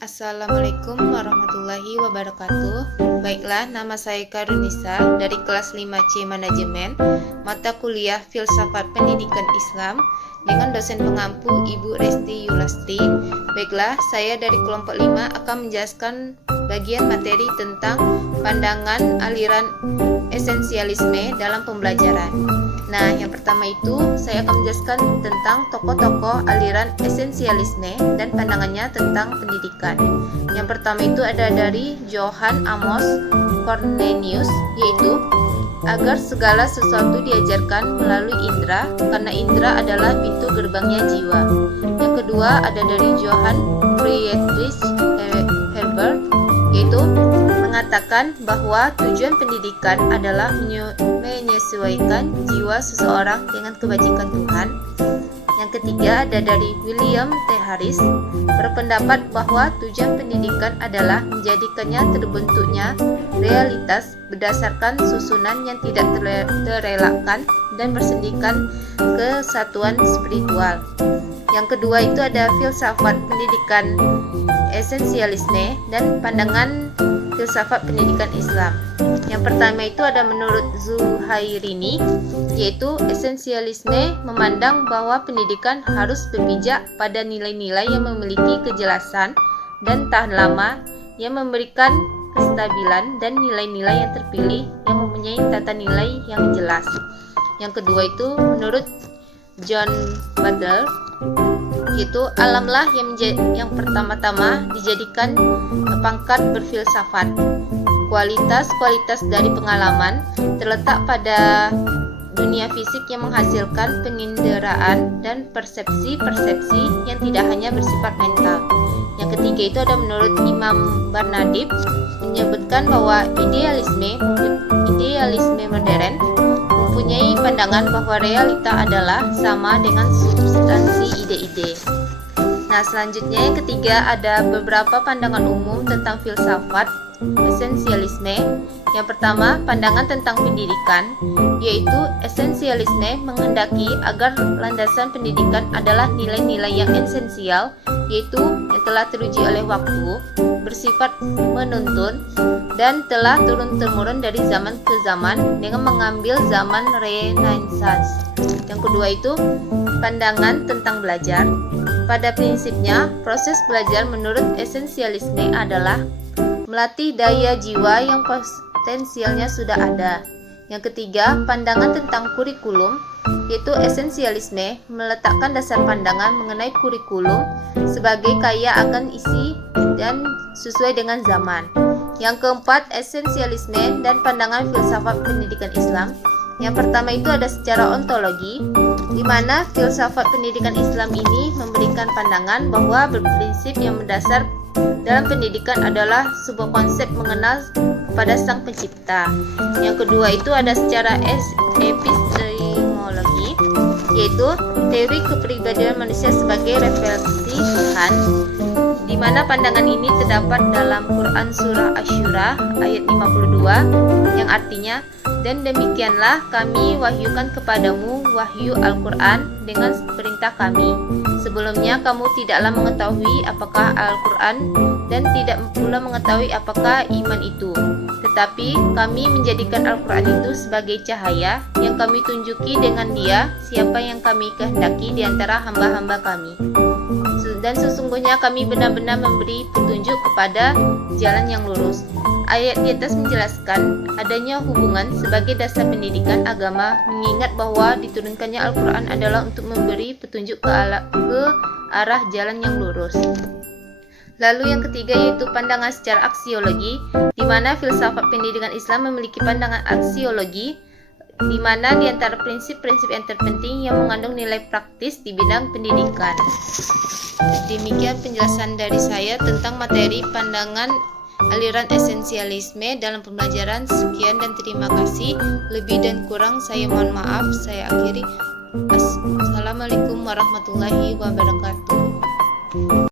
Assalamualaikum warahmatullahi wabarakatuh. Baiklah, nama saya Karunisa dari kelas 5C Manajemen, mata kuliah Filsafat Pendidikan Islam dengan dosen pengampu Ibu Resti Yulastri. Baiklah, saya dari kelompok 5 akan menjelaskan bagian materi tentang pandangan aliran esensialisme dalam pembelajaran. Nah, yang pertama itu saya akan menjelaskan tentang tokoh-tokoh aliran esensialisme dan pandangannya tentang pendidikan. Yang pertama itu ada dari Johann Amos Cornelius, yaitu agar segala sesuatu diajarkan melalui indera, karena indera adalah pintu gerbangnya jiwa. Yang kedua ada dari Johann Friedrich Herbert, yaitu mengatakan bahwa tujuan pendidikan adalah menyesuaikan jiwa seseorang dengan kebajikan Tuhan. Yang ketiga ada dari William T. Harris, berpendapat bahwa tujuan pendidikan adalah menjadikannya terbentuknya realitas berdasarkan susunan yang tidak terelakkan dan bersendikan kesatuan spiritual. Yang kedua itu ada filsafat pendidikan esensialisme dan pandangan filsafat pendidikan Islam. Yang pertama itu ada menurut Zuhairini, yaitu esensialisme memandang bahwa pendidikan harus berpijak pada nilai-nilai yang memiliki kejelasan dan tahan lama, yang memberikan kestabilan, dan nilai-nilai yang terpilih yang mempunyai tata nilai yang jelas. Yang kedua itu menurut John Butler, yaitu alamlah yang pertama-tama dijadikan pangkat berfilsafat. Kualitas-kualitas dari pengalaman terletak pada dunia fisik yang menghasilkan penginderaan dan persepsi-persepsi yang tidak hanya bersifat mental. Yang ketiga itu ada menurut Imam Barnadib, menyebutkan bahwa idealisme modern mempunyai pandangan bahwa realita adalah sama dengan substansi ide-ide. Nah, selanjutnya yang ketiga ada beberapa pandangan umum tentang filsafat esensialisme. Yang pertama, pandangan tentang pendidikan, yaitu esensialisme menghendaki agar landasan pendidikan adalah nilai-nilai yang esensial, yaitu yang telah teruji oleh waktu, bersifat menuntun, dan telah turun-temurun dari zaman ke zaman dengan mengambil zaman Renaissance. Yang kedua itu pandangan tentang belajar. Pada prinsipnya, proses belajar menurut esensialisme adalah melatih daya jiwa yang potensialnya sudah ada. Yang ketiga, pandangan tentang kurikulum, yaitu esensialisme meletakkan dasar pandangan mengenai kurikulum sebagai kaya akan isi dan sesuai dengan zaman. Yang keempat, esensialisme dan pandangan filsafat pendidikan Islam. Yang pertama itu ada secara ontologi, di mana filsafat pendidikan Islam ini memberikan pandangan bahwa berprinsip yang mendasar dalam pendidikan adalah sebuah konsep mengenal pada Sang Pencipta. Yang kedua itu ada secara epistemologi, yaitu teori kepribadian manusia sebagai refleksi Tuhan, di mana pandangan ini terdapat dalam Quran Surah Asy-Syura ayat 52 yang artinya, dan demikianlah kami wahyukan kepadamu wahyu Al-Quran dengan perintah kami. Sebelumnya kamu tidaklah mengetahui apakah Al-Quran dan tidak pula mengetahui apakah iman itu. Tetapi kami menjadikan Al-Quran itu sebagai cahaya yang kami tunjuki dengan dia siapa yang kami kehendaki di antara hamba-hamba kami. Dan sesungguhnya kami benar-benar memberi petunjuk kepada jalan yang lurus. Ayat di atas menjelaskan adanya hubungan sebagai dasar pendidikan agama, mengingat bahwa diturunkannya Al-Quran adalah untuk memberi petunjuk ke arah jalan yang lurus. Lalu yang ketiga yaitu pandangan secara aksiologi, di mana filsafat pendidikan Islam memiliki pandangan aksiologi, di mana di antara prinsip-prinsip yang terpenting yang mengandung nilai praktis di bidang pendidikan. Demikian penjelasan dari saya tentang materi pandangan aliran esensialisme dalam pembelajaran. Sekian dan terima kasih. Lebih dan kurang saya mohon maaf. Saya akhiri. Assalamualaikum warahmatullahi wabarakatuh.